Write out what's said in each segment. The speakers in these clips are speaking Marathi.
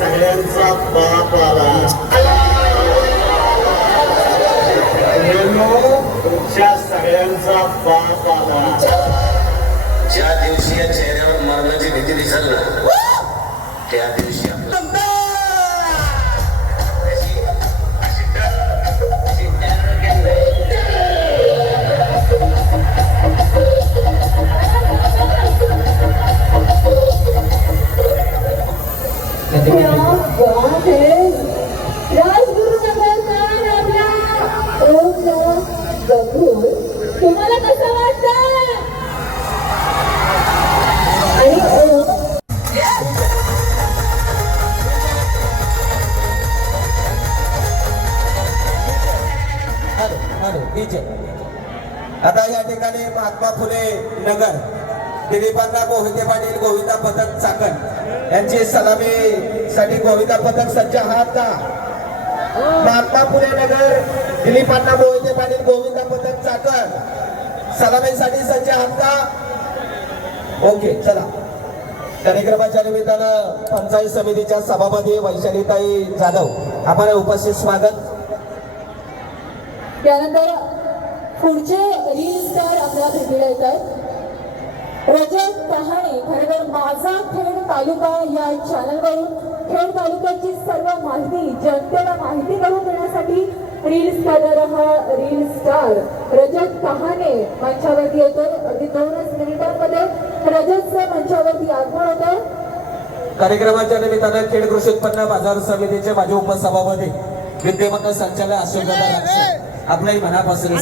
सगळ्यांचा बाप आला. तुमच्या सगळ्यांचा बाप आला. ज्या दिवशी या चेहऱ्यावर मरणाची भीती दिसल ना त्या दिवशी आपलं तुम्हाला कसं वाटतं? आणि हॅलो हॅलो आता या ठिकाणी महात्मा फुले नगर दिलीपांना गोविंदे पाटील गोविंदा पथक चाकण. यांची सलामी साठी गोविंदा पथक सज्ज आहात का? महात्मा फुले नगर दिलीपांना मोहिते पाटील गोविंदा पथक चाकर सलामीसाठी सज्ज आहात ओके चला. कार्यक्रमाच्या निमित्तानं पंचायत समितीच्या सभापती वैशालीताई जाधव आपण उपस्थित. स्वागत. त्यानंतर पुढचे रील स्टार आपल्या भेटीला येत आहेत. रजत पहाणे खरं तर माझा खेड तालुका या चॅनलवरून खेड तालुक्याची सर्व माहिती जनतेला माहिती करून देण्यासाठी रील्स स्टार हा रील स्टार रजत पहाणे मंचावरती येतो अगदी दोनच मिनिटांमध्ये रजतचं मंचावरती आगमन होतं कार्यक्रमाच्या निमित्तानं खेड कृषी उत्पन्न बाजार समितीचे माजी उपसभापती विद्यमान संचालक अशोक आपल्याही मनापासून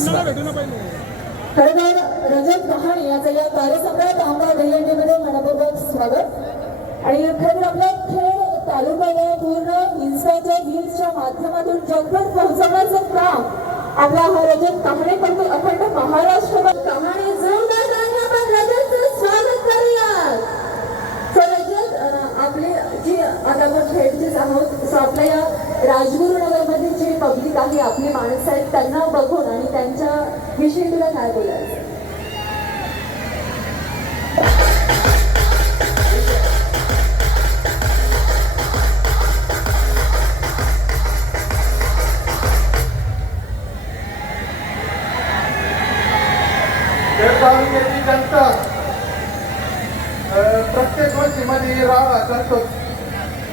स्वागत. तर रजत पहाणे याचं या कार्यसम्राट आमदार दहीहंडीमध्ये मनपूर्वक स्वागत आणि खरं तर आपल्या खेड तालुक्याला पूर्ण इन्स्टाच्या रील्सच्या माध्यमातून जगभर पोहोचवण्याचं काम आपला हा रजत कहाणे करतो अखंड महाराष्ट्र कहाणी विषयी तुला काय बोलायचं? तालुक्याची जनता अ, प्रत्येक गोष्टीमध्ये राहा करतो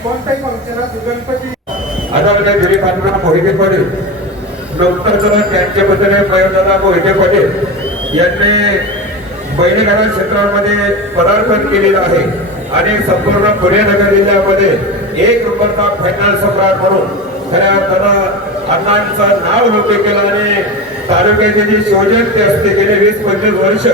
कोणताही फंक्शन असो गणपती आदरणीय दिलीपांना मोहिते पटेल डॉक्टर कलाम यांच्याबद्दल मयूरदादा मोहिते पटेल यांनी बहिणीघरा क्षेत्रामध्ये पदार्पण केलेलं आहे. आणि संपूर्ण पुणे नगर जिल्ह्यामध्ये एक नंबरचा फायनल सम्राट म्हणून खऱ्या अर्थानं अण्णांचं नाव नव्हते केलं आणि तालुक्याचे जी शिवजन ते असते गेले वीस पंचवीस वर्ष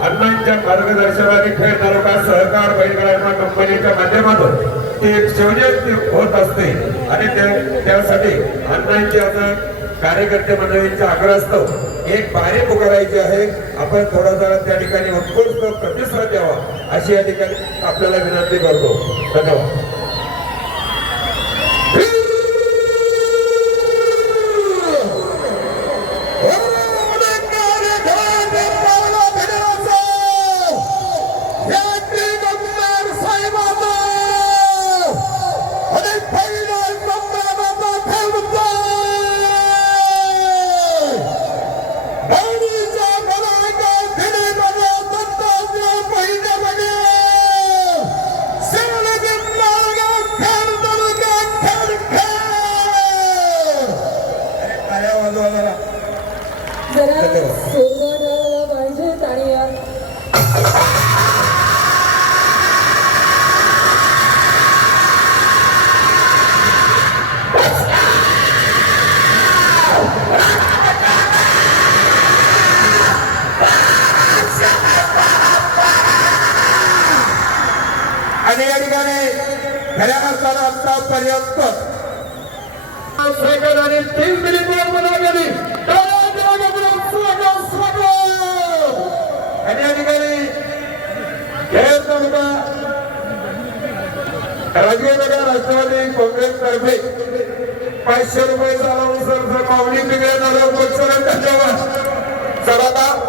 अण्णांच्या मार्गदर्शनाने खेळ तालुका सहकार बैलगाडा कंपनीच्या माध्यमातून ते शिवजयंती होत असते. आणि त्या- त्यासाठी अण्णांची आता कार्यकर्ते मंडळींच्या आग्रहास्तव एक बारे पुकारायची आहे. आपण थोडासा जरा त्या ठिकाणी उत्कृष्ट प्रतिसाद द्यावा अशी या ठिकाणी आपल्याला विनंती करतो. धन्यवाद. जरा सुरुवात पाहिजे आणि आणि या ठिकाणी खऱ्या अर्थानं आतापर्यंत सेकंद आणि तीन मिनिट आणि राष्ट्रवादी काँग्रेसतर्फे पाचशे रुपये चालवून सर माऊली बिघडणार धन्यवाद चला आता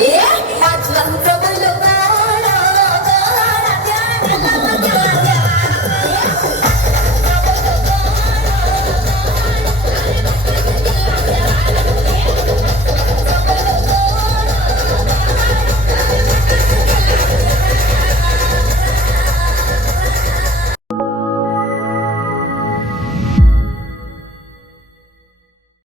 saber, é, é adiantar.